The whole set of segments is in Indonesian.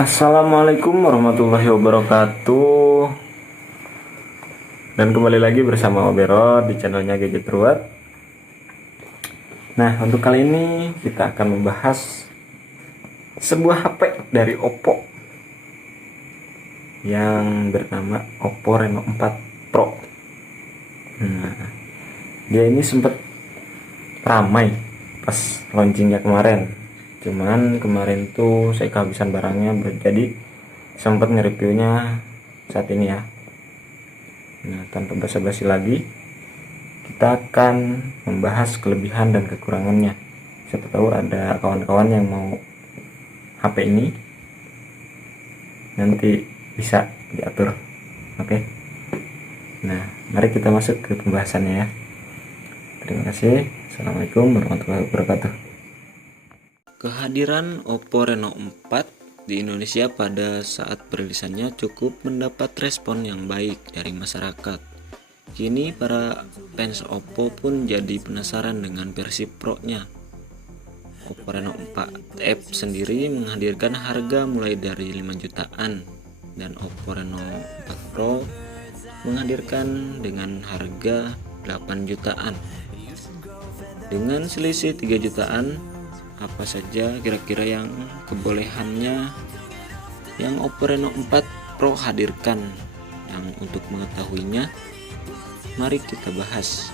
Assalamualaikum warahmatullahi wabarakatuh. Dan kembali lagi bersama Oberot di channelnya Gadget Ruwet. Nah, untuk kali ini kita akan membahas sebuah HP dari Oppo yang bernama Oppo Reno 4 Pro. Nah, dia ini sempat ramai pas launchingnya kemarin. Cuman kemarin tuh saya kehabisan barangnya, jadi sempat nge-reviewnya saat ini ya. Nah, tanpa basa-basi lagi, kita akan membahas kelebihan dan kekurangannya. Siapa tahu ada kawan-kawan yang mau HP ini nanti bisa diatur. Oke. Nah, mari kita masuk ke pembahasannya ya. Terima kasih. Assalamualaikum warahmatullahi wabarakatuh. Kehadiran Oppo Reno 4 di Indonesia pada saat perilisannya cukup mendapat respon yang baik dari masyarakat. Kini para fans Oppo pun jadi penasaran dengan versi Pro-nya. Oppo Reno 4F sendiri menghadirkan harga mulai dari 5 jutaan dan Oppo Reno 4 Pro menghadirkan dengan harga 8 jutaan. Dengan selisih 3 jutaan, apa saja kira-kira yang kebolehannya yang Oppo Reno 4 Pro hadirkan? Yang untuk mengetahuinya, mari kita bahas.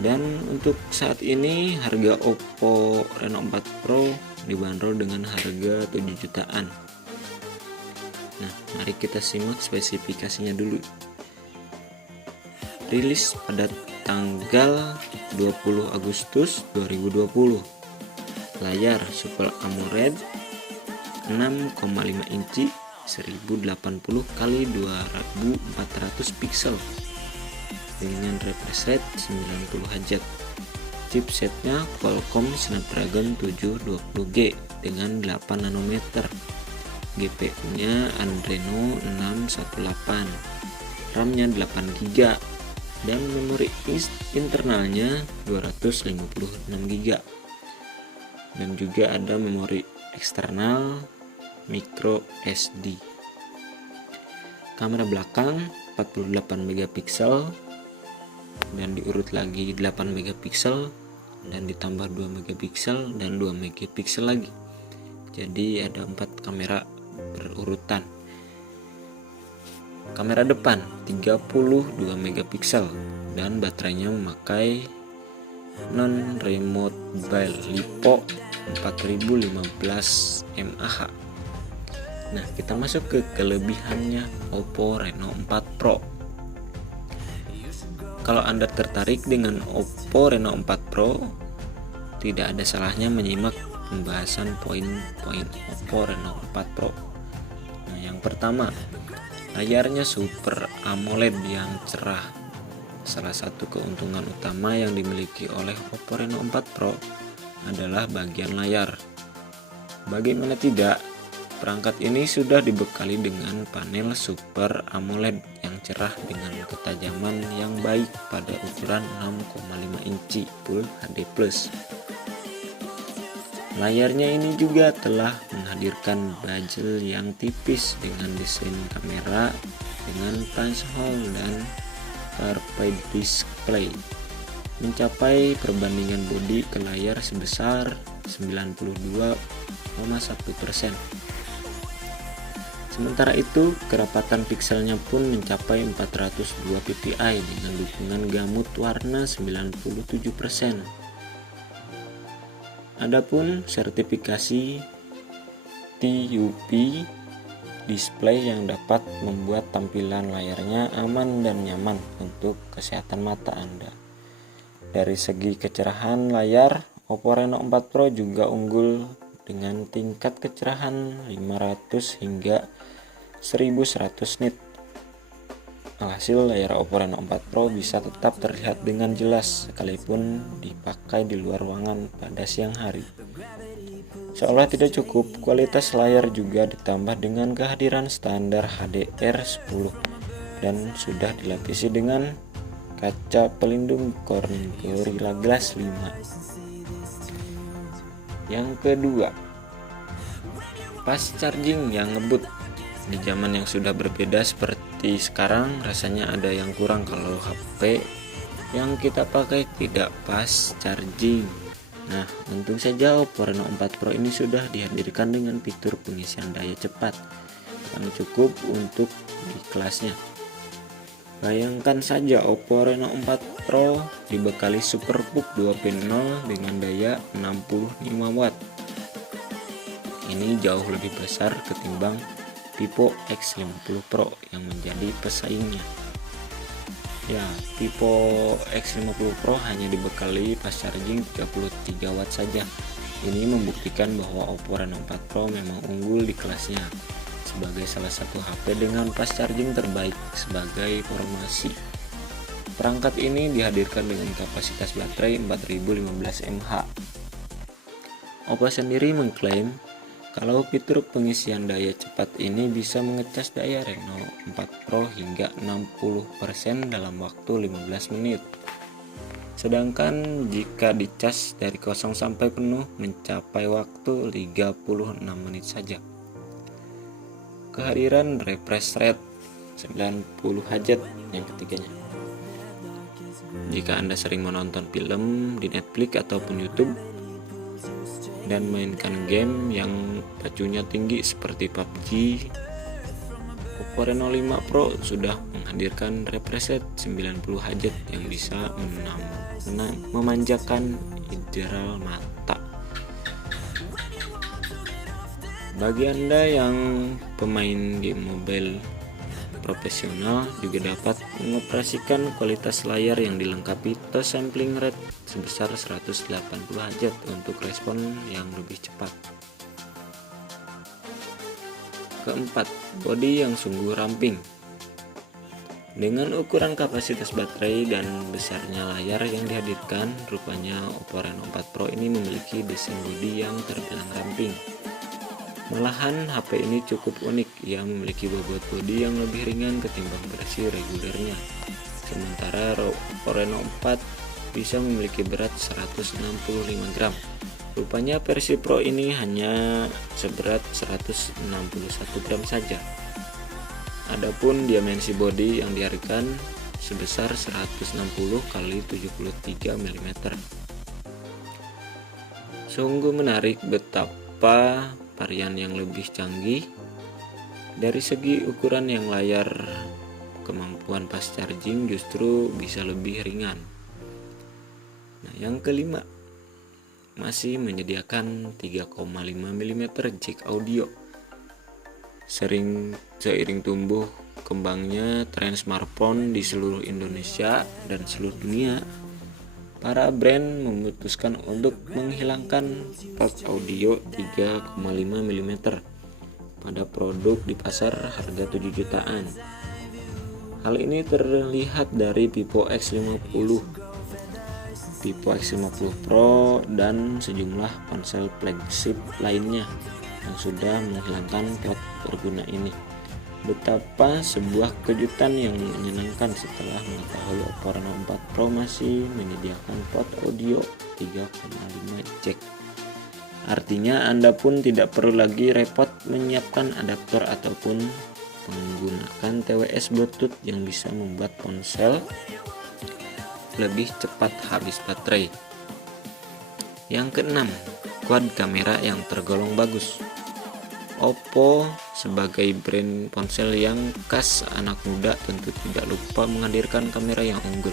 Dan untuk saat ini harga Oppo Reno 4 Pro dibanderol dengan harga 7 jutaan. Nah, mari kita simak spesifikasinya dulu. Rilis pada tanggal 20 Agustus 2020. Layar Super AMOLED 6,5 inci 1080 x 2400 pixel dengan refresh rate 90 Hz. Chipsetnya Qualcomm Snapdragon 720G dengan 8 nanometer. GPU-nya Adreno 618. RAM-nya 8GB dan memori internalnya 256 GB. Dan juga ada memori eksternal micro SD. Kamera belakang 48 megapiksel dan diurut lagi 8 megapiksel dan ditambah 2 megapiksel dan 2 megapiksel lagi. Jadi ada 4 kamera berurutan. Kamera depan 32 megapiksel dan baterainya memakai non remote mobile LiPo 4015 mAh. Nah, kita masuk ke kelebihannya Oppo Reno 4 Pro. Kalau Anda tertarik dengan Oppo Reno 4 Pro, tidak ada salahnya menyimak pembahasan poin-poin Oppo Reno 4 Pro. Nah, yang pertama, layarnya Super AMOLED yang cerah. Salah satu keuntungan utama yang dimiliki oleh Oppo Reno 4 Pro adalah bagian layar. Bagaimana tidak, perangkat ini sudah dibekali dengan panel Super AMOLED yang cerah dengan ketajaman yang baik pada ukuran 6,5 inci Full HD+. Layarnya ini juga telah menghadirkan bezel yang tipis dengan desain kamera dengan punch hole dan curved display, mencapai perbandingan bodi ke layar sebesar 92,1%. Sementara itu, kerapatan pikselnya pun mencapai 402 ppi dengan dukungan gamut warna 97%. Adapun sertifikasi TUV display yang dapat membuat tampilan layarnya aman dan nyaman untuk kesehatan mata Anda. Dari segi kecerahan layar, Oppo Reno 4 Pro juga unggul dengan tingkat kecerahan 500 hingga 1100 nit. Alhasil, layar Oppo Reno 4 Pro bisa tetap terlihat dengan jelas sekalipun dipakai di luar ruangan pada siang hari. Seolah tidak cukup, kualitas layar juga ditambah dengan kehadiran standar HDR10 dan sudah dilapisi dengan kaca pelindung Corning Gorilla Glass 5. Yang kedua, fast charging yang ngebut. Di zaman yang sudah berbeda seperti sekarang, rasanya ada yang kurang kalau HP yang kita pakai tidak fast charging. Nah, untung saja Oppo Reno 4 Pro ini sudah dihadirkan dengan fitur pengisian daya cepat yang cukup untuk di kelasnya. Bayangkan saja Oppo Reno 4 Pro dibekali SuperVOOC 2.0 dengan daya 65 watt. Ini jauh lebih besar ketimbang Vivo X50 Pro yang menjadi pesaingnya. Ya, Vivo X50 Pro hanya dibekali fast charging 33 watt saja. Ini membuktikan bahwa Oppo Reno 4 Pro memang unggul di kelasnya sebagai salah satu HP dengan fast charging terbaik. Sebagai informasi, perangkat ini dihadirkan dengan kapasitas baterai 4015 mAh. Oppo sendiri mengklaim kalau fitur pengisian daya cepat ini bisa mengecas daya Reno 4 Pro hingga 60% dalam waktu 15 menit. Sedangkan jika dicas dari kosong sampai penuh mencapai waktu 36 menit saja. Kehadiran refresh rate 90 Hz yang ketiganya. Jika Anda sering menonton film di Netflix ataupun YouTube dan mainkan game yang pacunya tinggi seperti PUBG, Oppo Reno 5 Pro sudah menghadirkan refresh rate 90 Hz yang bisa memanjakan indera mata. Bagi Anda yang pemain game mobile profesional juga dapat mengoperasikan kualitas layar yang dilengkapi touch sampling rate sebesar 180 Hz untuk respon yang lebih cepat. Keempat, bodi yang sungguh ramping. Dengan ukuran kapasitas baterai dan besarnya layar yang dihadirkan, rupanya Oppo Reno 4 Pro ini memiliki desain bodi yang terbilang ramping. Malahan HP ini cukup unik, ia memiliki bobot bodi yang lebih ringan ketimbang versi regulernya. Sementara Oppo Reno 4 bisa memiliki berat 165 gram. Rupanya versi Pro ini hanya seberat 161 gram saja. Adapun dimensi bodi yang dihadirkan sebesar 160 x 73 mm. Sungguh menarik betapa varian yang lebih canggih dari segi ukuran yang layar, kemampuan fast charging justru bisa lebih ringan. Nah, yang kelima, masih menyediakan 3,5 mm jack audio. Seiring tumbuh kembangnya tren smartphone di seluruh Indonesia dan seluruh dunia, para brand memutuskan untuk menghilangkan port audio 3,5 mm pada produk di pasar harga 7 jutaan. Hal ini terlihat dari Vivo X50, Vivo X50 Pro, dan sejumlah ponsel flagship lainnya yang sudah menghilangkan port berguna ini. Betapa sebuah kejutan yang menyenangkan setelah mengetahui Oppo Reno 4 Pro masih menyediakan port audio 3,5 jack. Artinya Anda pun tidak perlu lagi repot menyiapkan adaptor ataupun menggunakan TWS Bluetooth yang bisa membuat ponsel lebih cepat habis baterai. Yang keenam, quad kamera yang tergolong bagus. Oppo sebagai brand ponsel yang khas anak muda tentu tidak lupa menghadirkan kamera yang unggul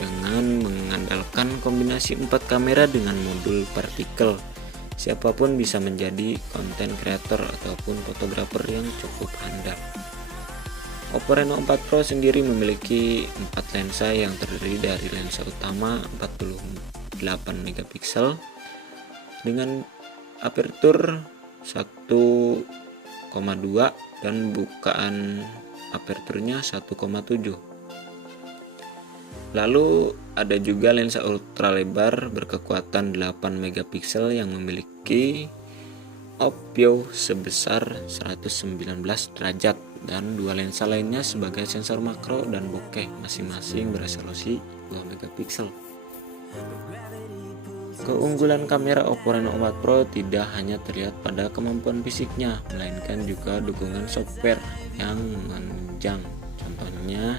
dengan mengandalkan kombinasi 4 kamera dengan modul partikel. Siapapun bisa menjadi konten kreator ataupun fotografer yang cukup handal. Oppo Reno 4 Pro sendiri memiliki 4 lensa yang terdiri dari lensa utama 48 megapiksel dengan aperture 1,2 dan bukaan aperturnya 1,7. Lalu ada juga lensa ultra lebar berkekuatan 8 megapiksel yang memiliki opio sebesar 119 derajat dan dua lensa lainnya sebagai sensor makro dan bokeh masing-masing beresolusi 2 megapiksel. Keunggulan kamera Oppo Reno 4 Pro tidak hanya terlihat pada kemampuan fisiknya, melainkan juga dukungan software yang menunjang. Contohnya,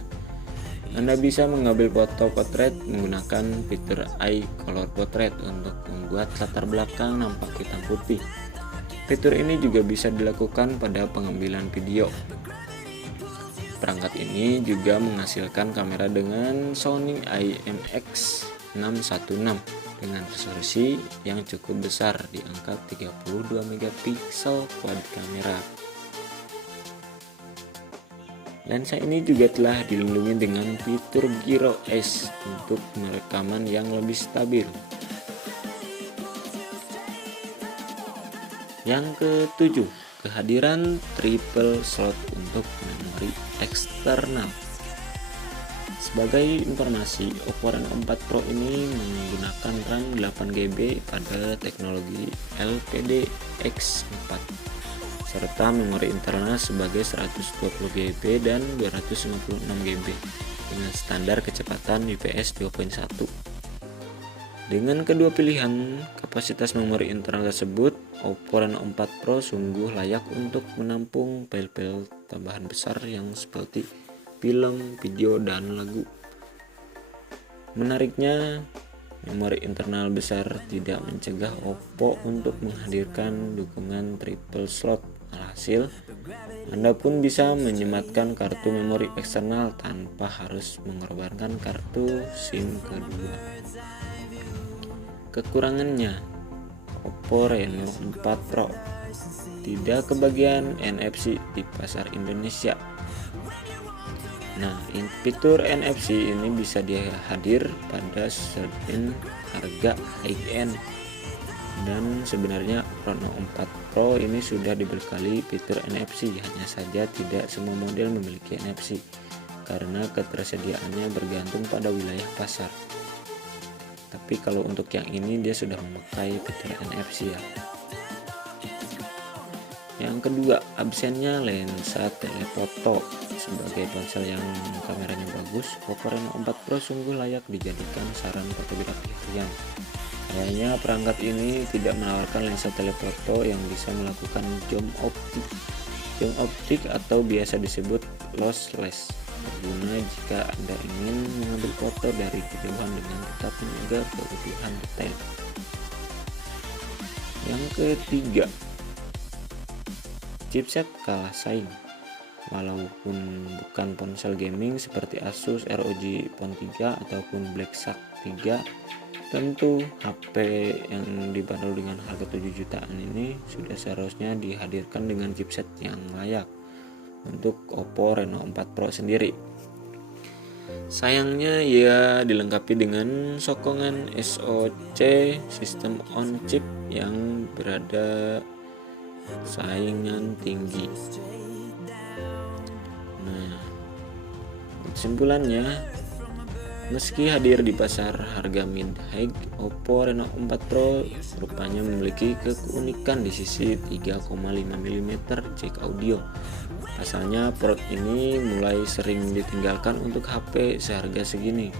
Anda bisa mengambil foto potret menggunakan fitur Eye Color Portrait untuk membuat latar belakang nampak hitam putih. Fitur ini juga bisa dilakukan pada pengambilan video. Perangkat ini juga menghasilkan kamera dengan Sony IMX616 dengan resolusi yang cukup besar di angka 32 megapiksel quad kamera. Lensa ini juga telah dilindungi dengan fitur Gyro S untuk rekaman yang lebih stabil. Yang ketujuh, kehadiran triple slot untuk memori eksternal. Sebagai informasi, Oppo Reno 4 Pro ini menggunakan RAM 8GB pada teknologi LPDDR4 serta memori internal sebagai 120GB dan 256GB dengan standar kecepatan IPS 2.1. Dengan kedua pilihan kapasitas memori internal tersebut, Oppo Reno 4 Pro sungguh layak untuk menampung file-file tambahan besar yang seperti film, video, dan lagu. Menariknya, memori internal besar tidak mencegah Oppo untuk menghadirkan dukungan triple slot. Alhasil, Anda pun bisa menyematkan kartu memori eksternal tanpa harus mengorbankan kartu SIM kedua. Kekurangannya, Oppo Reno 4 Pro tidak kebagian NFC di pasar Indonesia. Nah, fitur NFC ini bisa dihadir pada segmen harga high-end. Dan sebenarnya Reno 4 Pro ini sudah dibekali fitur NFC, hanya saja tidak semua model memiliki NFC karena ketersediaannya bergantung pada wilayah pasar. Tapi kalau untuk yang ini dia sudah memakai fitur NFC ya. Yang kedua, absennya lensa telefoto. Sebagai ponsel yang kameranya bagus, Oppo Reno 4 Pro sungguh layak dijadikan saran fotografi harian. Sayangnya perangkat ini tidak menawarkan lensa telefoto yang bisa melakukan zoom optik. Zoom optik atau biasa disebut lossless berguna jika Anda ingin mengambil foto dari kejauhan dengan tetap menjaga keutuhan detail. Yang ketiga, chipset kalah saing. Walaupun bukan ponsel gaming seperti Asus ROG Phone 3 ataupun Black Shark 3, tentu HP yang dibanderol dengan harga 7 jutaan ini sudah seharusnya dihadirkan dengan chipset yang layak untuk Oppo Reno 4 Pro sendiri. Sayangnya ia dilengkapi dengan sokongan SoC System on Chip yang berada saingan tinggi. Nah, kesimpulannya, meski hadir di pasar harga mid-high, Oppo Reno 4 Pro rupanya memiliki keunikan di sisi 3,5 mm jack audio. Pasalnya port ini mulai sering ditinggalkan untuk HP seharga segini.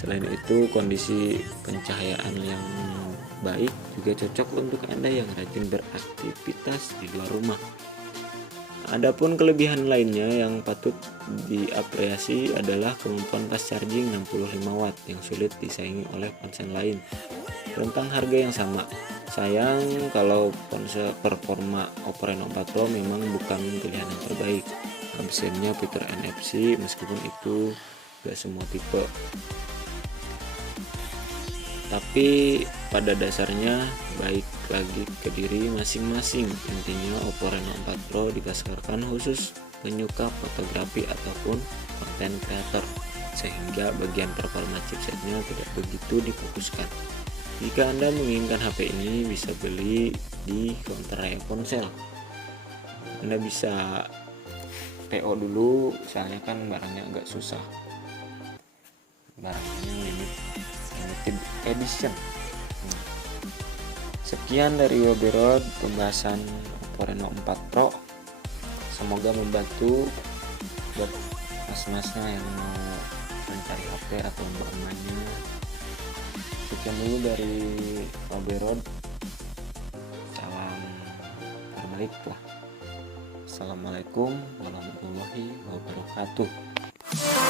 Selain itu, kondisi pencahayaan yang baik juga cocok untuk Anda yang rajin beraktivitas di luar rumah. Adapun kelebihan lainnya yang patut diapresiasi adalah kemampuan fast charging 65 watt yang sulit disaingi oleh ponsel lain tentang harga yang sama. Sayang kalau ponsel performa Oppo Reno 4 Pro memang bukan pilihan yang terbaik. Absennya fitur NFC meskipun itu gak semua tipe. Tapi pada dasarnya baik lagi ke diri masing-masing. Intinya Oppo Reno 4 Pro dipasarkan khusus penyuka fotografi ataupun konten kreator, sehingga bagian performa chipsetnya tidak begitu difokuskan. Jika Anda menginginkan HP ini, bisa beli di counter raya ponsel. Anda bisa PO dulu, soalnya kan barangnya agak susah, barangnya limited edition. Sekian dari Waberod pembahasan Oppo Reno 4 Pro. Semoga membantu buat mas-masnya yang mau mencari HP atau mbak-mbaknya. Sekian dulu dari Oberod. Salam terbalik lah. Assalamualaikum warahmatullahi wabarakatuh.